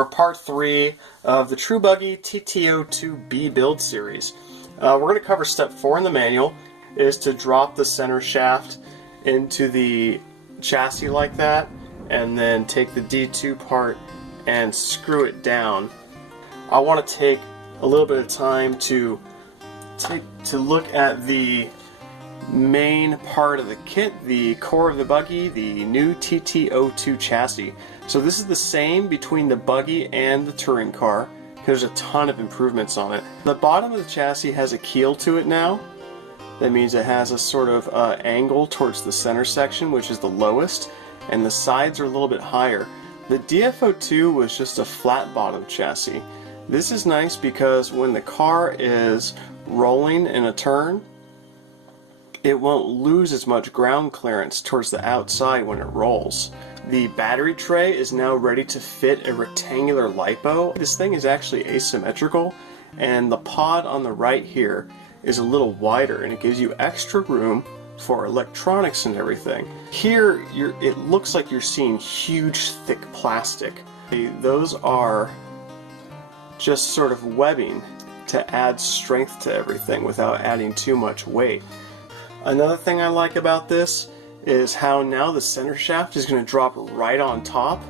for part 3 of the True Buggy TT02B build series. We're going to cover step 4 in the manual, is to drop the center shaft into the chassis like that, and then take the D2 part and screw it down. I want to take a little bit of time to look at the main part of the kit, the core of the Buggy, the new TT02 chassis. So this is the same between the Buggy and the touring car. There's a ton of improvements on it. The bottom of the chassis has a keel to it now. That means it has a sort of angle towards the center section, which is the lowest, and the sides are a little bit higher. The DF02 was just a flat bottom chassis. This is nice because when the car is rolling in a turn, it won't lose as much ground clearance towards the outside when it rolls. The battery tray is now ready to fit a rectangular lipo. This thing is actually asymmetrical, and the pod on the right here is a little wider, and it gives you extra room for electronics and everything. Here, it looks like you're seeing huge, thick plastic. Those are just sort of webbing to add strength to everything without adding too much weight. Another thing I like about this is how now the center shaft is going to drop right on top.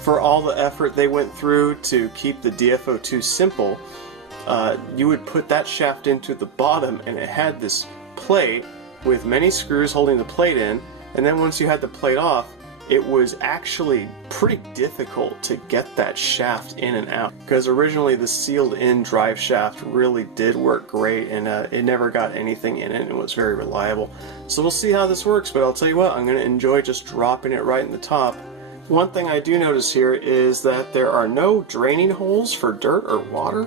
For all the effort they went through to keep the DF02 simple, you would put that shaft into the bottom and it had this plate with many screws holding the plate in, and then once you had the plate off, it was actually pretty difficult to get that shaft in and out, because originally the sealed in drive shaft really did work great, and it never got anything in it and it was very reliable. So we'll see how this works, but I'll tell you what, I'm going to enjoy just dropping it right in the top. One thing I do notice here is that there are no draining holes for dirt or water.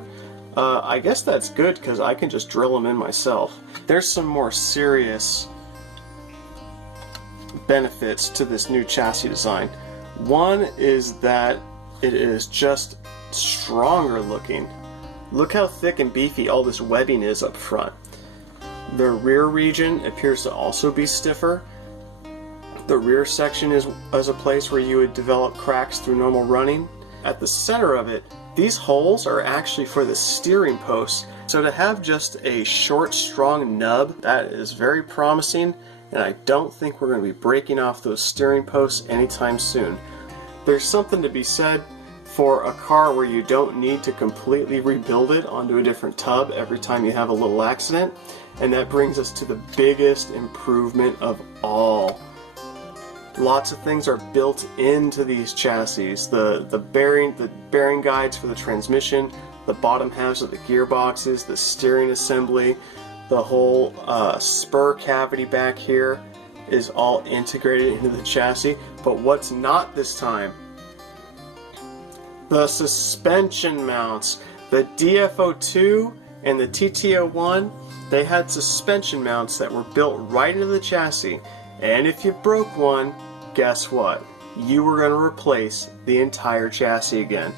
I guess that's good because I can just drill them in myself. There's some more serious benefits to this new chassis design. One is that it is just stronger looking. Look how thick and beefy all this webbing is up front. The rear region appears to also be stiffer. The rear section is a place where you would develop cracks through normal running. At the center of it, these holes are actually for the steering posts. So to have just a short, strong nub, that is very promising, and I don't think we're going to be breaking off those steering posts anytime soon. There's something to be said for a car where you don't need to completely rebuild it onto a different tub every time you have a little accident, and that brings us to the biggest improvement of all. Lots of things are built into these chassis. The bearing guides for the transmission, the bottom halves of the gearboxes, the steering assembly, the whole spur cavity back here is all integrated into the chassis. But what's not this time? The suspension mounts. The DF02 and the TT01, they had suspension mounts that were built right into the chassis. And if you broke one, guess what? You were going to replace the entire chassis again.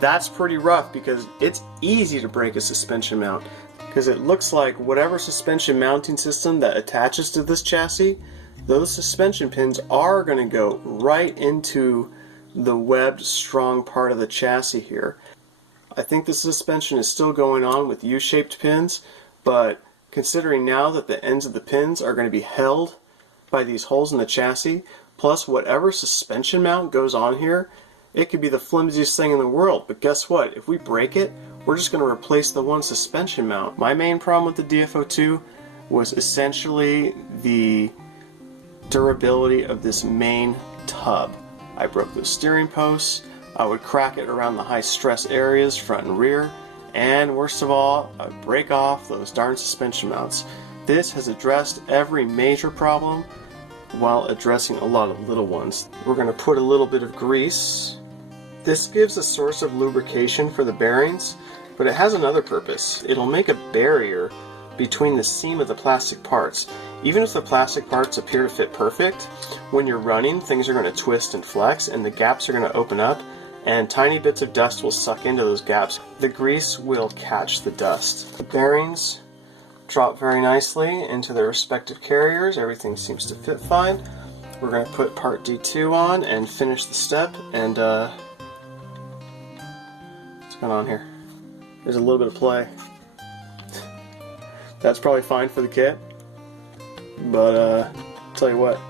That's pretty rough because it's easy to break a suspension mount, because it looks like whatever suspension mounting system that attaches to this chassis, those suspension pins are going to go right into the webbed strong part of the chassis here. I think the suspension is still going on with U-shaped pins, but considering now that the ends of the pins are going to be held by these holes in the chassis, plus whatever suspension mount goes on here, it could be the flimsiest thing in the world, but guess what? If we break it, we're just going to replace the one suspension mount. My main problem with the DF02 was essentially the durability of this main tub. I broke those steering posts, I would crack it around the high stress areas, front and rear, and worst of all, I would break off those darn suspension mounts. This has addressed every major problem while addressing a lot of little ones. We're going to put a little bit of grease. This gives a source of lubrication for the bearings, but it has another purpose. It'll make a barrier between the seam of the plastic parts. Even if the plastic parts appear to fit perfect, when you're running, things are going to twist and flex, and the gaps are going to open up, and tiny bits of dust will suck into those gaps. The grease will catch the dust. The bearings drop very nicely into their respective carriers. Everything seems to fit fine. We're going to put part D2 on and finish the step, and going on here? There's a little bit of play. That's probably fine for the kit, but tell you what,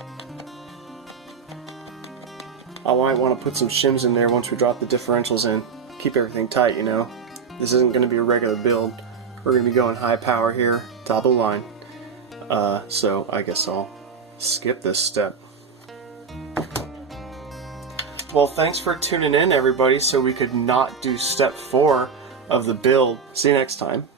I might want to put some shims in there once we drop the differentials in. Keep everything tight, you know. This isn't going to be a regular build. We're going to be going high power here, top of the line. So I guess I'll skip this step. Well, thanks for tuning in, everybody, so we could not do step 4 of the build. See you next time.